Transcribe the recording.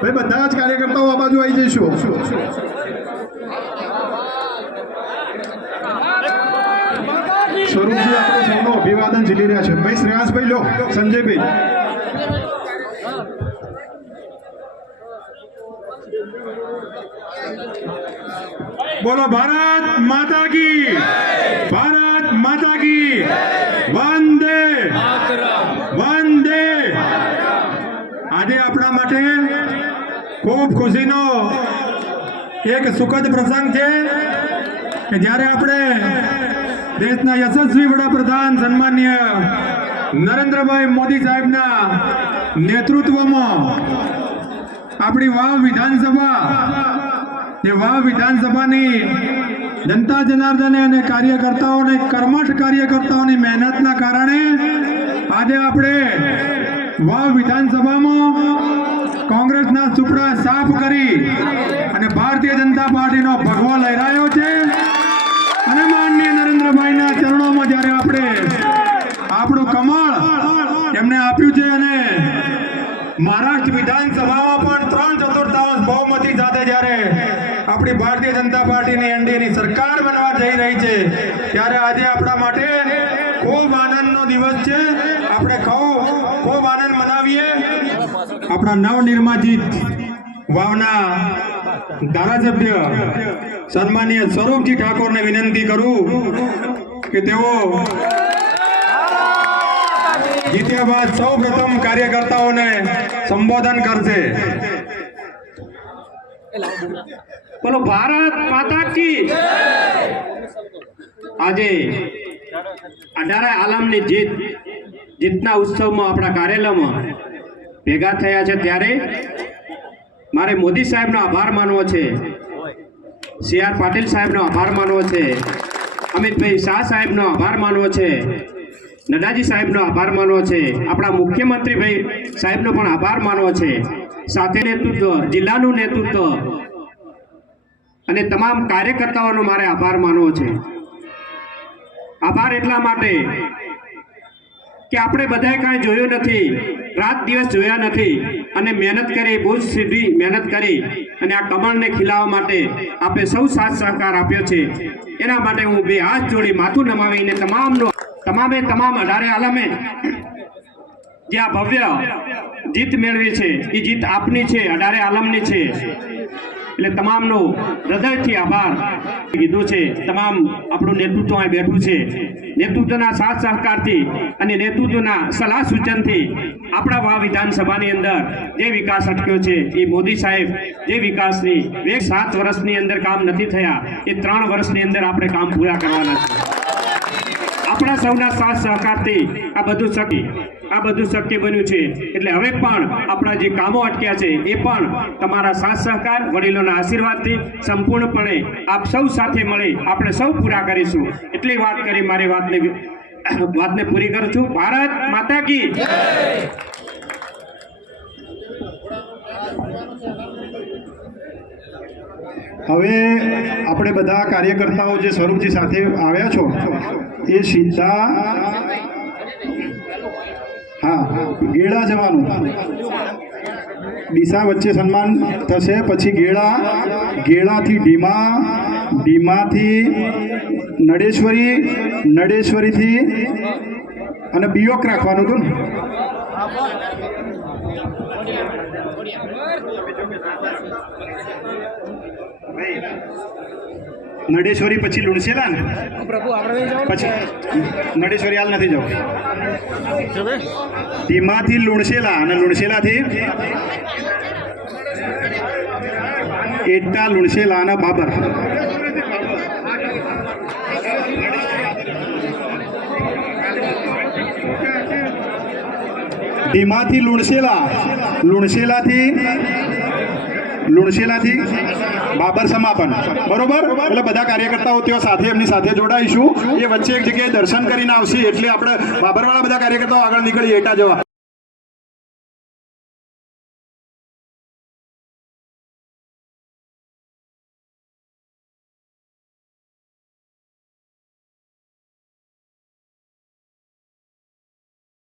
ભાઈ, બધા જ કાર્યકર્તાઓ આ બાજુ આવી જઈશું. સ્વરૂપજી, આપણે સૌનું અભિવાદન ઝીલી રહ્યા છે. ભાઈ, શ્રેયાસભાઈ, લો, સંજયભાઈ. બોલો, ભારત માતા કી ભારત માતા કી વંદે વંદે આજે આપણા માટે ખૂબ ખુશીનો એક સુખદ પ્રસંગ છે કે જ્યારે આપણે દેશના યશસ્વી વડાપ્રધાન સન્માનીય નરેન્દ્રભાઈ મોદી સાહેબના નેતૃત્વમાં આપણી વાવ વિધાનસભા એ વાવ વિધાનસભાની જનતા જનાર્દને અને કાર્યકર્તાઓને, કર્મઠ કાર્યકર્તાઓની મહેનતના કારણે આજે આપણે વાવ વિધાનસભામાં સાફ કરી અને ભારતીય જનતા પાર્ટીનો ભગવો લહેરાયો છે. અને માનનીય નરેન્દ્રભાઈના ચરણોમાં જ્યારે આપણે આપણું કમળ એમને આપ્યું છે અને મહારાષ્ટ્ર વિધાનસભામાં પણ ત્રણ ચતુર્થાંશ બહુમતી સાથે જ્યારે આપણી ભારતીય જનતા પાર્ટીની એનડીએની સરકાર બનવા જઈ રહી છે, ત્યારે આજે આપણા માટે ખૂબ આનંદનો દિવસ છે. આપણે ખૂબ ખૂબ આનંદ મનાવીએ. આપણા નવનિર્માજિત વાવના ધારાસભ્ય સન્માનીય સ્વરૂપજી ઠાકોરને વિનંતી કરું કે તેઓ જીત્યા બાદ સૌ પ્રથમ કાર્યકર્તાઓને સંબોધન કરશે. બોલો ભારત માતા કી આજે અઢારે આલમની જીત જીતના ઉત્સવમાં આપણા કાર્યાલયમાં ભેગા થયા છે ત્યારે મારે મોદી સાહેબનો આભાર માનવો છે. સી આર પાટીલ સાહેબનો આભાર માનવો છે. અમિતભાઈ શાહ સાહેબનો આભાર માનવો છે. નડાજી સાહેબનો આભાર માનવો છે. આપણા મુખ્યમંત્રીભાઈ સાહેબનો પણ આભાર માનવો છે. સાથે નેતૃત્વ, જિલ્લાનું નેતૃત્વ અને તમામ કાર્યકર્તાઓનો મારે આભાર માનવો છે. આભાર એટલા માટે કે આપણે બધાએ કાંઈ જોયું નથી, રાત દિવસ જોયા નથી, અને મહેનત કરી બહુ સીધી મહેનત કરી, અને આ કમળને ખીલાવવા માટે આપણે સૌ સાથ સહકાર આપ્યો છે. એના માટે હું બે હાથ જોડી માથું નમાવીને તમામનો, તમામે તમામ અઢારે આલમે જે આ ભવ્ય જીત મેળવી છે. એ જીત આપની છે, અઢારે આલમની છે. એટલે તમામનો હૃદયથી આભાર કીધું છે. તમામ આપણું નેતૃત્વ અહીં બેઠું છે. નેતૃત્વના સાથ સહકારથી અને નેતૃત્વના સલાહ સૂચનથી આપણા વા વિધાનસભાની અંદર જે વિકાસ અટક્યો છે, એ મોદી સાહેબ જે વિકાસની બે સાત વર્ષની અંદર કામ નથી થયા, એ ત્રણ વર્ષની અંદર આપણે કામ પૂરા કરવાના છે. આપણા સૌના સાથ સહકારથી આ બધું શક્ય. આ બધું શક્ય બન્યું છે. એટલે હવે પણ આપણા જે કામો અટક્યા છે, એ પણ તમારા સાથ સહકાર, વડીલોના આશીર્વાદથી સંપૂર્ણપણે આપ સૌ સાથે મળી આપણે સૌ પૂરા કરીશું. એટલી વાત કરી મારી વાતને વાતને પૂરી કરું છું. ભારત માતા કી હવે આપણે બધા કાર્યકર્તાઓ જે સ્વરૂપજી સાથે આવ્યા છો, એ સીધા ગેડા જવાનું. ડીસા વચ્ચે સન્માન થશે. પછી ગેડા, ગેડાથી ઢીમા ઢીમાથી નડેશ્વરી, નડેશ્વરીથી અને બીઓક રાખવાનું હતું ને. નડેશ્વરી પછી લુણસેલા ને પછી નડેશ્વરી હાલ નથી જવું. ધીમાથી લુણસેલા અને લુણસેલાથી એટા લુણસેલા અને બાબર. ધીમાથી લુણસેલા લુણસેલાથી લુણસેલાથી બાબર સમાપન. બરોબર? એટલે બધા કાર્યકર્તાઓ ત્યાં સાથે એમની સાથે જોડાઈશું. એ વચ્ચે એક જગ્યાએ દર્શન કરીને આવશે એટલે આપણે બાબરવાળા બધા કાર્યકર્તાઓ આગળ નીકળીએ, એટા જવા.